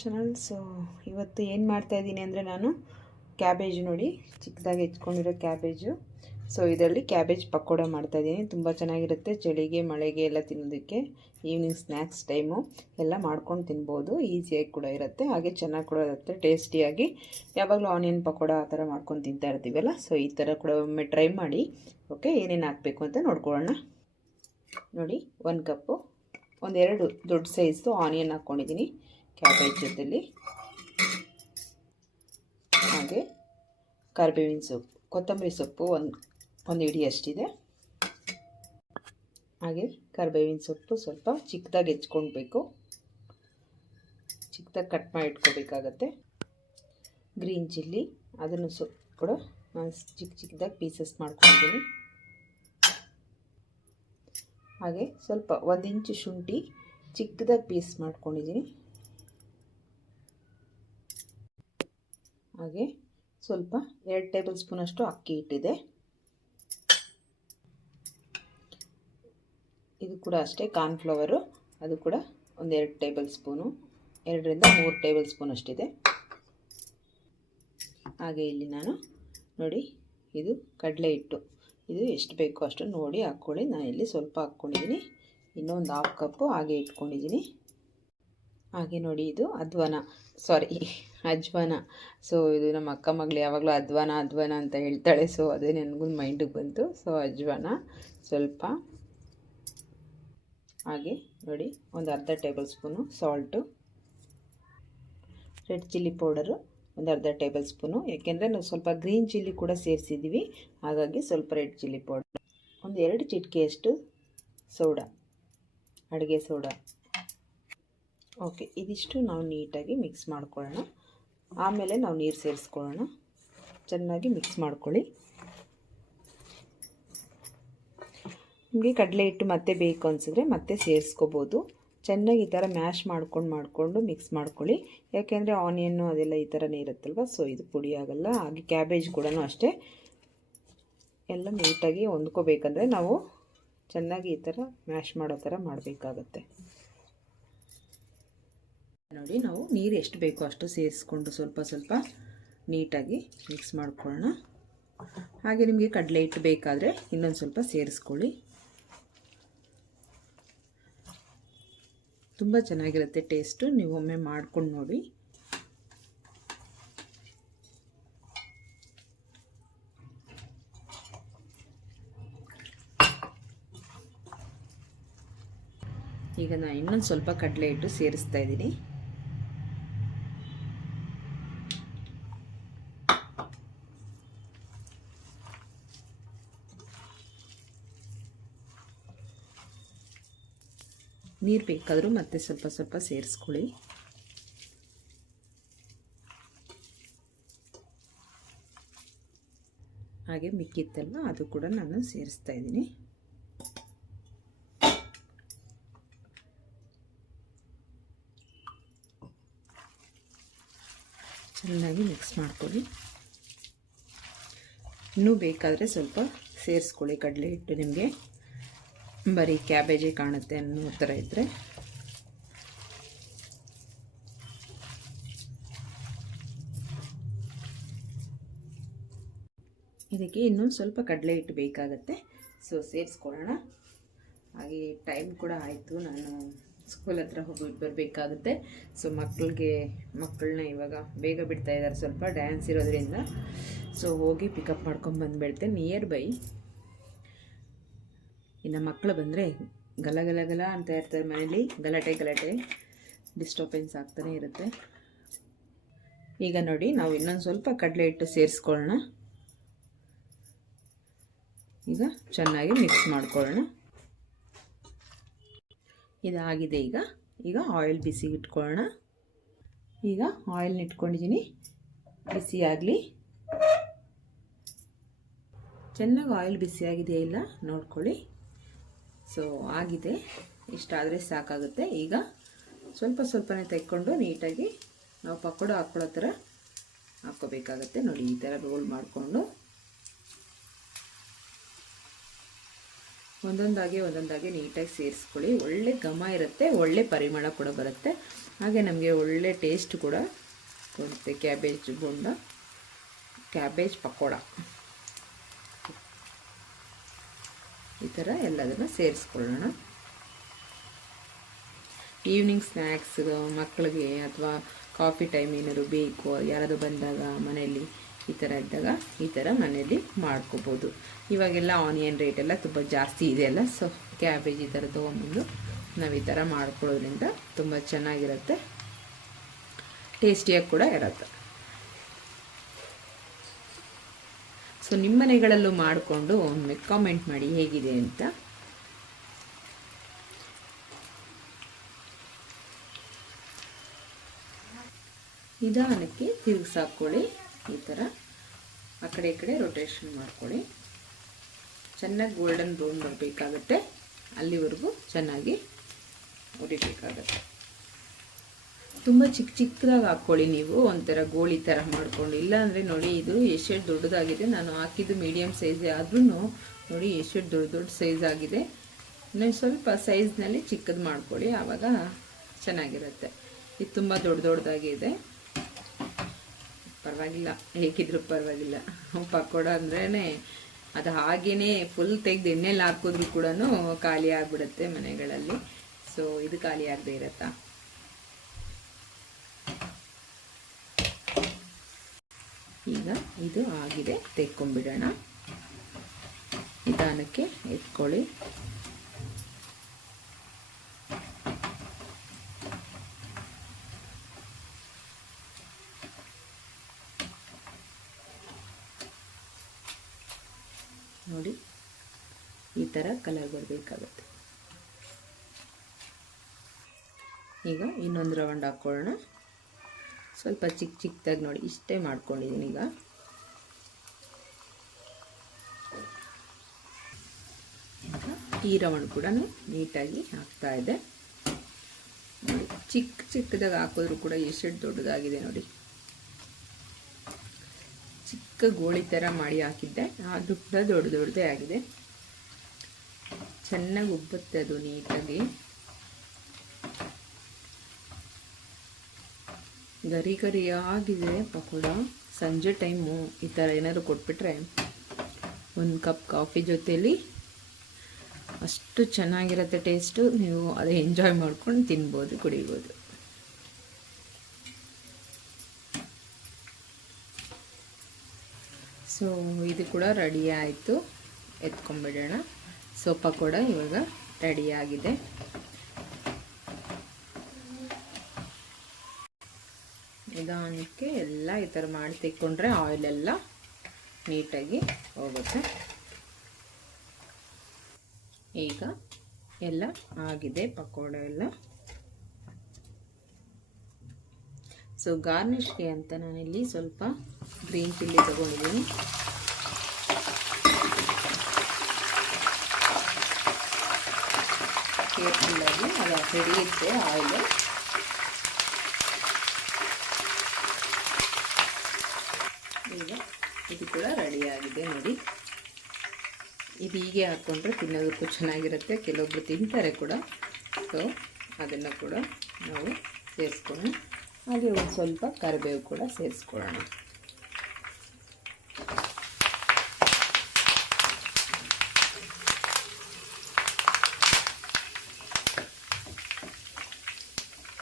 Channel so ಇವತ್ತು ಏನು ಮಾಡ್ತಾಯಿದ್ದೀನಿ ಅಂದರೆ ನಾನು ಕ್ಯಾಬೇಜ್ ನೋಡಿ, ಚಿಕ್ಕದಾಗಿ ಹೆಚ್ಕೊಂಡಿರೋ ಕ್ಯಾಬೇಜು ಸೊ ಇದರಲ್ಲಿ ಕ್ಯಾಬೇಜ್ ಪಕೋಡ ಮಾಡ್ತಾಯಿದ್ದೀನಿ ತುಂಬ ಚೆನ್ನಾಗಿರುತ್ತೆ. ಚಳಿಗೆ ಮಳೆಗೆ ಎಲ್ಲ ತಿನ್ನೋದಕ್ಕೆ ಈವ್ನಿಂಗ್ ಸ್ನ್ಯಾಕ್ಸ್ ಟೈಮು ಎಲ್ಲ ಮಾಡ್ಕೊಂಡು ತಿನ್ಬೋದು. ಈಸಿಯಾಗಿ ಕೂಡ ಇರುತ್ತೆ. ಹಾಗೆ ಚೆನ್ನಾಗಿ ಕೂಡ ಇರುತ್ತೆ. ಟೇಸ್ಟಿಯಾಗಿ ಯಾವಾಗಲೂ ಆನಿಯನ್ ಪಕೋಡ ಆ ಥರ ಮಾಡ್ಕೊಂಡು ತಿಂತಾ ಇರ್ತೀವಲ್ಲ ಸೊ ಈ ಥರ ಕೂಡ ಒಮ್ಮೆ ಟ್ರೈ ಮಾಡಿ ಓಕೆ ಏನೇನು ಹಾಕಬೇಕು ಅಂತ ನೋಡ್ಕೊಳ್ಳೋಣ. ನೋಡಿ, ಒಂದು ಕಪ್ಪು ಒಂದೆರಡು ದೊಡ್ಡ ಸೈಜ್ದು ಆನಿಯನ್ ಹಾಕ್ಕೊಂಡಿದ್ದೀನಿ. ಕ್ಯಾಬೇಜ್ ಜೊತೆಲಿ. ಹಾಗೆ ಕರಿಬೇವಿನ ಸೊಪ್ಪು, ಕೊತ್ತಂಬರಿ ಸೊಪ್ಪು ಒಂದು ಒಂದು ಇಡಿ ಅಷ್ಟಿದೆ. ಹಾಗೆ ಕರಿಬೇವಿನ ಸೊಪ್ಪು ಸ್ವಲ್ಪ ಚಿಕ್ಕದಾಗಿ ಹೆಚ್ಕೊಳ್ಬೇಕು. ಚಿಕ್ಕದಾಗಿ ಕಟ್ ಮಾಡಿ ಇಟ್ಕೋಬೇಕಾಗತ್ತೆ. ಗ್ರೀನ್ ಚಿಲ್ಲಿ, ಅದನ್ನು ಸೊಪ್ಪು ಕೂಡ ನಾನು ಚಿಕ್ಕ ಚಿಕ್ಕದಾಗಿ ಪೀಸಸ್ ಮಾಡ್ಕೊಂಡಿದ್ದೀನಿ. ಹಾಗೆ ಸ್ವಲ್ಪ ಒಂದು ಇಂಚು ಶುಂಠಿ ಚಿಕ್ಕದಾಗಿ ಪೀಸ್ ಮಾಡ್ಕೊಂಡಿದ್ದೀನಿ. ಹಾಗೆ ಸ್ವಲ್ಪ ಎರಡು ಟೇಬಲ್ ಸ್ಪೂನಷ್ಟು ಅಕ್ಕಿ ಇಟ್ಟಿದೆ. ಇದು ಕೂಡ ಅಷ್ಟೇ ಕಾರ್ನ್ಫ್ಲವರು, ಅದು ಕೂಡ ಒಂದೆರಡು ಟೇಬಲ್ ಸ್ಪೂನು, ಎರಡರಿಂದ ಮೂರು ಟೇಬಲ್ ಸ್ಪೂನ್ ಅಷ್ಟಿದೆ ಹಾಗೆ ಇಲ್ಲಿ ನಾನು ನೋಡಿ, ಇದು ಕಡಲೆ ಹಿಟ್ಟು. ಇದು ಎಷ್ಟು ಬೇಕೋ ಅಷ್ಟು ನೋಡಿ ಹಾಕ್ಕೊಳ್ಳಿ. ನಾನು ಇಲ್ಲಿ ಸ್ವಲ್ಪ ಹಾಕ್ಕೊಂಡಿದ್ದೀನಿ. ಇನ್ನೊಂದು ಹಾಫ್ ಕಪ್ಪು ಹಾಗೆ ಇಟ್ಕೊಂಡಿದ್ದೀನಿ. ಹಾಗೆ ನೋಡಿ, ಇದು ಅಧ್ವಾನ. ಸಾರಿ ಅಜ್ವಾನ. ಸೊ ಇದು ನಮ್ಮ ಅಕ್ಕ ಮಗಳು ಯಾವಾಗಲೂ ಅಧ್ವಾನ ಅಧ್ವಾನ ಅಂತ ಹೇಳ್ತಾಳೆ. ಸೊ ಅದೇ ನನಗೂ ಮೈಂಡಿಗೆ ಬಂತು. ಸೊ ಅಜ್ವಾನ ಸ್ವಲ್ಪ ಹಾಗೆ ನೋಡಿ, ಒಂದು ಅರ್ಧ table spoon salt red chilli powder ಒಂದು ಅರ್ಧ ಟೇಬಲ್ ಸ್ಪೂನು ಯಾಕೆಂದರೆ ನಾವು ಸ್ವಲ್ಪ ಗ್ರೀನ್ ಚಿಲ್ಲಿ ಕೂಡ ಸೇರಿಸಿದ್ದೀವಿ ಹಾಗಾಗಿ ಸ್ವಲ್ಪ ರೆಡ್ ಚಿಲ್ಲಿ ಪೌಡರ್ ಒಂದು ಎರಡು ಚಿಟಿಕೆಯಷ್ಟು ಸೋಡಾ ಅಡುಗೆ ಸೋಡಾ ಓಕೆ, ಇದಿಷ್ಟು ನಾವು ನೀಟಾಗಿ ಮಿಕ್ಸ್ ಮಾಡ್ಕೊಳ್ಳೋಣ. ಆಮೇಲೆ ನಾವು ನೀರು ಸೇರಿಸ್ಕೊಳ್ಳೋಣ. ಚೆನ್ನಾಗಿ ಮಿಕ್ಸ್ ಮಾಡ್ಕೊಳ್ಳಿ. ನಿಮಗೆ ಕಡಲೆ ಹಿಟ್ಟು ಮತ್ತೆ ಬೇಕು ಅನಿಸಿದ್ರೆ ಮತ್ತೆ ಸೇರಿಸ್ಕೋಬೋದು. ಚೆನ್ನಾಗಿ ಈ ಥರ ಮ್ಯಾಶ್ ಮಾಡ್ಕೊಂಡು ಮಾಡಿಕೊಂಡು ಮಿಕ್ಸ್ ಮಾಡ್ಕೊಳ್ಳಿ. ಯಾಕೆಂದರೆ ಆನಿಯನ್ನು ಅದೆಲ್ಲ ಈ ಥರನೇ ಇರುತ್ತಲ್ವ? ಸೊ, ಇದು ಪುಡಿ ಆಗಲ್ಲ. ಹಾಗೆ ಕ್ಯಾಬೇಜ್ ಕೂಡ ಅಷ್ಟೇ. ಎಲ್ಲ ನೀಟಾಗಿ ಹೊಂದ್ಕೋಬೇಕಂದ್ರೆ ನಾವು ಚೆನ್ನಾಗಿ ಈ ಥರ ಮ್ಯಾಶ್ ಮಾಡೋ ಥರ ಮಾಡಬೇಕಾಗತ್ತೆ. ನೋಡಿ, ನಾವು ನೀರು ಎಷ್ಟು ಬೇಕೋ ಅಷ್ಟು ಸೇರಿಸ್ಕೊಂಡು ಸ್ವಲ್ಪ ಸ್ವಲ್ಪ ನೀಟಾಗಿ ಮಿಕ್ಸ್ ಮಾಡ್ಕೊಳ್ಳೋಣ. ಹಾಗೆ ನಿಮಗೆ ಕಡಲೆ ಹಿಟ್ಟು ಬೇಕಾದರೆ ಇನ್ನೊಂದು ಸ್ವಲ್ಪ ಸೇರಿಸ್ಕೊಳ್ಳಿ. ತುಂಬ ಚೆನ್ನಾಗಿರುತ್ತೆ ಟೇಸ್ಟು ನೀವು ಒಮ್ಮೆ ಮಾಡ್ಕೊಂಡು ನೋಡಿ. ಈಗ ನಾನು ಇನ್ನೊಂದು ಸ್ವಲ್ಪ ಕಡಲೆ ಹಿಟ್ಟು ಸೇರಿಸ್ತಾ ಇದ್ದೀನಿ. ನೀರು ಬೇಕಾದರೂ ಮತ್ತೆ ಸ್ವಲ್ಪ ಸ್ವಲ್ಪ ಸೇರಿಸ್ಕೊಳ್ಳಿ. ಹಾಗೆ ಮಿಕ್ಕಿತ್ತಲ್ಲ ಅದು ಕೂಡ ನಾನು ಸೇರಿಸ್ತಾ ಇದ್ದೀನಿ. ಚೆನ್ನಾಗಿ ಮಿಕ್ಸ್ ಮಾಡ್ಕೊಳ್ಳಿ. ಇನ್ನೂ ಬೇಕಾದರೆ ಸ್ವಲ್ಪ ಸೇರಿಸ್ಕೊಳ್ಳಿ ಕಡಲೆ ಹಿಟ್ಟು ನಿಮಗೆ. ಬರೀ ಕ್ಯಾಬೇಜೇ ಕಾಣುತ್ತೆ ಅನ್ನೋ ಥರ ಇದ್ದರೆ ಇದಕ್ಕೆ ಇನ್ನೊಂದು ಸ್ವಲ್ಪ ಕಡಲೆ ಹಿಟ್ಟು ಬೇಕಾಗತ್ತೆ. ಸೊ, ಸೇರಿಸ್ಕೊಳ್ಳೋಣ. ಹಾಗೆ ಟೈಮ್ ಕೂಡ ಆಯಿತು. ನಾನು ಸ್ಕೂಲ್ ಹತ್ರ ಹೋಗಿ ಬರಬೇಕಾಗುತ್ತೆ. ಸೊ ಮಕ್ಕಳಿಗೆ ಮಕ್ಕಳನ್ನ ಇವಾಗ ಬೇಗ ಬಿಡ್ತಾ ಇದ್ದಾರೆ ಸ್ವಲ್ಪ ಡ್ಯಾನ್ಸ್ ಇರೋದ್ರಿಂದ. ಸೊ, ಹೋಗಿ ಪಿಕಪ್ ಮಾಡ್ಕೊಂಡು ಬಂದುಬಿಡ್ತೆ. ನಿಯರ್ ಬೈ ಇನ್ನು ಮಕ್ಕಳು ಬಂದರೆ ಗಲ ಗಲ ಗಲ ಅಂತ ಇರ್ತಾರೆ ಮನೇಲಿ. ಗಲಾಟೆ ಗಲಾಟೆ. ಡಿಸ್ಟರ್ಬೆನ್ಸ್ ಆಗ್ತಾನೆ ಇರುತ್ತೆ. ಈಗ ನೋಡಿ, ನಾವು ಇನ್ನೊಂದು ಸ್ವಲ್ಪ ಕಡಲೆ ಹಿಟ್ಟು ಸೇರಿಸ್ಕೊಳ್ಳೋಣ ಈಗ ಚೆನ್ನಾಗಿ ಮಿಕ್ಸ್ ಮಾಡ್ಕೊಳ್ಳೋಣ ಇದಾಗಿದೆ ಈಗ. ಈಗ ಆಯಿಲ್ ಬಿಸಿ ಇಟ್ಕೊಳ್ಳೋಣ ಈಗ ಆಯಿಲ್ನ ಇಟ್ಕೊಂಡಿದ್ದೀನಿ. ಬಿಸಿ ಆಗಲಿ. ಚೆನ್ನಾಗಿ ಆಯಿಲ್ ಬಿಸಿಯಾಗಿದೆಯಾ ಇಲ್ಲ ನೋಡ್ಕೊಳ್ಳಿ. ಸೊ ಆಗಿದೆ. ಇಷ್ಟಾದರೆ ಸಾಕಾಗುತ್ತೆ. ಈಗ ಸ್ವಲ್ಪ ಸ್ವಲ್ಪನೇ ತೆಕ್ಕೊಂಡು ನೀಟಾಗಿ ನಾವು ಪಕೋಡ ಹಾಕ್ಕೊಳ್ಳೋ ಥರ ಹಾಕ್ಕೋಬೇಕಾಗತ್ತೆ. ನೋಡಿ, ಈ ಥರ ರೋಲ್ ಮಾಡಿಕೊಂಡು ಒಂದೊಂದಾಗಿ ಒಂದೊಂದಾಗಿ ನೀಟಾಗಿ ಸೇರಿಸ್ಕೊಳ್ಳಿ. ಒಳ್ಳೆ ಘಮ ಇರುತ್ತೆ, ಒಳ್ಳೆ ಪರಿಮಳ ಕೂಡ ಬರುತ್ತೆ. ಹಾಗೆ ನಮಗೆ ಒಳ್ಳೆ ಟೇಸ್ಟ್ ಕೂಡ ಕೊಡುತ್ತೆ ಕ್ಯಾಬೇಜ್ ಬೋಂಡ ಕ್ಯಾಬೇಜ್ ಪಕೋಡ ಈ ಥರ ಎಲ್ಲದನ್ನು ಸೇರಿಸ್ಕೊಳ್ಳೋಣ. ಈವ್ನಿಂಗ್ ಸ್ನ್ಯಾಕ್ಸ್ ಮಕ್ಕಳಿಗೆ ಅಥವಾ ಕಾಫಿ ಟೈಮ್ ಏನಾದ್ರು ಬೇಕು, ಯಾರಾದರೂ ಬಂದಾಗ ಮನೆಯಲ್ಲಿ ಈ ಥರ ಇದ್ದಾಗ ಈ ಥರ ಮನೆಯಲ್ಲಿ ಮಾಡ್ಕೋಬೋದು. ಇವಾಗೆಲ್ಲ ಆನಿಯನ್ ರೇಟ್ ಎಲ್ಲ ತುಂಬ ಜಾಸ್ತಿ ಇದೆ ಅಲ್ಲ ಸೊ ಕ್ಯಾಬೇಜ್ ಈ ಥರ ತೊಗೊಂಬಂದು ನಾವು ಈ ಥರ ಮಾಡ್ಕೊಳ್ಳೋದ್ರಿಂದ ತುಂಬ ಚೆನ್ನಾಗಿರುತ್ತೆ. ಟೇಸ್ಟಿಯಾಗಿ ಕೂಡ ಇರುತ್ತೆ. ಸೊ ನಿಮ್ಮ ಮನೆಗಳಲ್ಲೂ ಮಾಡಿಕೊಂಡು ಒಮ್ಮೆ ಕಾಮೆಂಟ್ ಮಾಡಿ ಹೇಗಿದೆ ಅಂತ. ನಿಧಾನಕ್ಕೆ ತಿರುಗಿಸಾಕೊಳ್ಳಿ ಈ ಥರ ಆ ಕಡೆ ಈ ಕಡೆ ರೊಟೇಷನ್ ಮಾಡ್ಕೊಳ್ಳಿ. ಚೆನ್ನಾಗಿ ಗೋಲ್ಡನ್ ಬ್ರೌನ್ ಬರಬೇಕಾಗತ್ತೆ. ಅಲ್ಲಿವರೆಗೂ ಚೆನ್ನಾಗಿ ಉರಿಬೇಕಾಗತ್ತೆ ತುಂಬ ಚಿಕ್ಕ ಚಿಕ್ಕದಾಗಿ ಹಾಕ್ಕೊಳ್ಳಿ ನೀವು, ಒಂಥರ ಗೋಳಿ ಥರ ಮಾಡ್ಕೊಂಡು. ಇಲ್ಲಾಂದರೆ ನೋಡಿ, ಇದು ಎಷ್ಟು ದೊಡ್ಡದಾಗಿದೆ. ನಾನು ಹಾಕಿದ್ದು ಮೀಡಿಯಮ್ ಸೈಜೇ ಆದ್ರೂ ನೋಡಿ ಎಷ್ಟು ದೊಡ್ಡ ದೊಡ್ಡ ಸೈಜ್ ಆಗಿದೆ. ನೀವು ಸ್ವಲ್ಪ ಸೈಜ್ನಲ್ಲಿ ಚಿಕ್ಕದು ಮಾಡ್ಕೊಳ್ಳಿ, ಆವಾಗ ಚೆನ್ನಾಗಿರುತ್ತೆ. ಇದು ತುಂಬ ದೊಡ್ಡ ದೊಡ್ಡದಾಗಿದೆ ಪರವಾಗಿಲ್ಲ, ಹೇಗಿದ್ರು ಪರವಾಗಿಲ್ಲ. ಪಕೋಡ ಅಂದ್ರೇ ಅದು ಹಾಗೇ ಫುಲ್ ತೆಗೆದು ಎಣ್ಣೆಲಿ ಹಾಕಿದ್ರು ಕೂಡ ಖಾಲಿ ಆಗಿಬಿಡುತ್ತೆ ಮನೆಗಳಲ್ಲಿ. ಸೊ ಇದು ಖಾಲಿ ಆಗದೆ ಇರತ್ತಾ? ಈಗ ಇದು ಆಗಿದೆ. ತೆಕ್ಕೊಂಬಿಡೋಣ ನಿಧಾನಕ್ಕೆ ಎತ್ಕೊಳ್ಳಿ. ನೋಡಿ, ಈ ಥರ ಕಲರ್ ಬರಬೇಕಾಗುತ್ತೆ. ಈಗ ಇನ್ನೊಂದು ರೌಂಡ್ ಹಾಕ್ಕೊಳ್ಳೋಣ ಸ್ವಲ್ಪ ಚಿಕ್ಕ ಚಿಕ್ಕದಾಗಿ ನೋಡಿ, ಇಷ್ಟೇ ಮಾಡ್ಕೊಂಡಿದ್ದೀನಿ ಈಗ. ಈ ರವಣ್ ಕೂಡ ನೀಟಾಗಿ ಹಾಕ್ತಾ ಇದೆ. ಚಿಕ್ಕ ಚಿಕ್ಕದಾಗಿ ಹಾಕಿದ್ರು ಕೂಡ ಎಷ್ಟು ದೊಡ್ಡದಾಗಿದೆ ನೋಡಿ. ಚಿಕ್ಕ ಗೋಳಿ ಥರ ಮಾಡಿ ಹಾಕಿದ್ದೆ. ಅದು ಕೂಡ ದೊಡ್ಡ ದೊಡ್ಡದೇ ಆಗಿದೆ. ಚೆನ್ನಾಗಿ ಉಬ್ಬುತ್ತೆ ಅದು ನೀಟಾಗಿ. ಗರಿ ಗರಿಯಾಗಿದೆ ಪಕೋಡ? ಸಂಜೆ ಟೈಮು ಈ ಥರ ಏನಾದ್ರು ಕೊಟ್ಬಿಟ್ರೆ ಒಂದು ಕಪ್ ಕಾಫಿ ಜೊತೆಯಲ್ಲಿ ಅಷ್ಟು ಚೆನ್ನಾಗಿರುತ್ತೆ ಟೇಸ್ಟು. ನೀವು ಅದೇ ಎಂಜಾಯ್ ಮಾಡ್ಕೊಂಡು ತಿನ್ಬೋದು, ಕುಡಿಬೋದು. ಸೊ ಇದು ಕೂಡ ರೆಡಿ ಆಯಿತು. ಎತ್ಕೊಂಡ್ಬಿಡೋಣ. ಸೊ ಪಕೋಡ ಇವಾಗ ರೆಡಿಯಾಗಿದೆ ನಿಧಾನಕ್ಕೆ ಎಲ್ಲ ಈ ಥರ ಮಾಡಿ ತೆಕ್ಕೊಂಡ್ರೆ ಆಯಿಲೆಲ್ಲ ನೀಟಾಗಿ ಹೋಗುತ್ತೆ. ಈಗ ಎಲ್ಲ ಆಗಿದೆ, ಪಕೋಡ ಎಲ್ಲ. ಸೊ ಗಾರ್ನಿಷ್ಗೆ ಅಂತ ನಾನಿಲ್ಲಿ ಸ್ವಲ್ಪ ಗ್ರೀನ್ ಚಿಲ್ಲಿ ತಗೊಂಡಿದ್ದೀನಿ. ಕೇರ್ಫುಲ್ಲಾಗಿ ಅದು ಹಿಡಿಯುತ್ತೆ ಆಯಿಲು ಈಗ ಇದು ಕೂಡ ರೆಡಿಯಾಗಿದೆ ನೋಡಿ. ಇದು ಹೀಗೆ ಹಾಕ್ಕೊಂಡ್ರೆ ತಿನ್ನೋದಕ್ಕೂ ಚೆನ್ನಾಗಿರುತ್ತೆ. ಕೆಲವೊಬ್ರು ತಿಂತಾರೆ ಕೂಡ. ಸೊ ಅದನ್ನು ಕೂಡ ನಾವು ಸೇರಿಸ್ಕೊಳ್ಳೋಣ ಹಾಗೆ ಒಂದು ಸ್ವಲ್ಪ ಕರಿಬೇವು ಕೂಡ ಸೇರಿಸ್ಕೊಳ್ಳೋಣ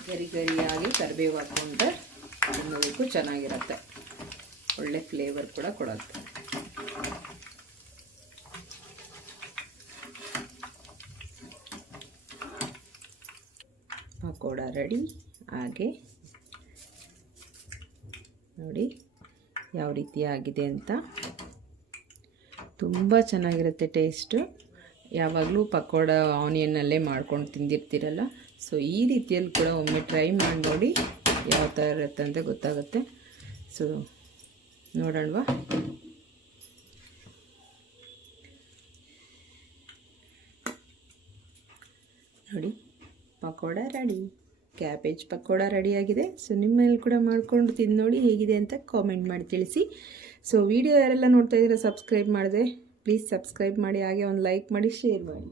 ಗರಿ ಗರಿಯಾಗಿ ಕರಿಬೇವು ಹಾಕ್ಕೊಂಡ್ರೆ ತಿನ್ನೋದಕ್ಕೂ ಚೆನ್ನಾಗಿರುತ್ತೆ. ಒಳ್ಳೆ ಫ್ಲೇವರ್ ಕೂಡ ಕೊಡುತ್ತೆ. ಪಕೋಡ ರೆಡಿ ಹಾಗೆ ನೋಡಿ ಯಾವ ರೀತಿ ಆಗಿದೆ ಅಂತ. ತುಂಬ ಚೆನ್ನಾಗಿರುತ್ತೆ ಟೇಸ್ಟು ಯಾವಾಗಲೂ ಪಕೋಡ ಆನಿಯನ್ನಲ್ಲೇ ಮಾಡ್ಕೊಂಡು ತಿಂದಿರ್ತೀರಲ್ಲ? ಸೊ ಈ ರೀತಿಯಲ್ಲಿ ಕೂಡ ಒಮ್ಮೆ ಟ್ರೈ ಮಾಡಿ ನೋಡಿ ಯಾವ ಥರ ಇರುತ್ತೆ ಅಂತ ಗೊತ್ತಾಗುತ್ತೆ. ಸೊ ನೋಡೋಣವಾ ನೋಡಿ, ಪಕೋಡ ರೆಡಿ. ಕ್ಯಾಬೇಜ್ ಪಕೋಡ ರೆಡಿಯಾಗಿದೆ. ಸೊ ನಿಮ್ಮಲ್ಲಿ ಕೂಡ ಮಾಡಿಕೊಂಡು ತಿಂದು ನೋಡಿ ಹೇಗಿದೆ ಅಂತ ಕಾಮೆಂಟ್ ಮಾಡಿ ತಿಳಿಸಿ. ಸೊ ವಿಡಿಯೋ ಯಾರೆಲ್ಲ ನೋಡ್ತಾ ಇದ್ದೀರಾ ಸಬ್ಸ್ಕ್ರೈಬ್ ಮಾಡಿದೆ ಪ್ಲೀಸ್ ಸಬ್ಸ್ಕ್ರೈಬ್ ಮಾಡಿ, ಹಾಗೆ ಒಂದು ಲೈಕ್ ಮಾಡಿ ಶೇರ್ ಮಾಡಿ.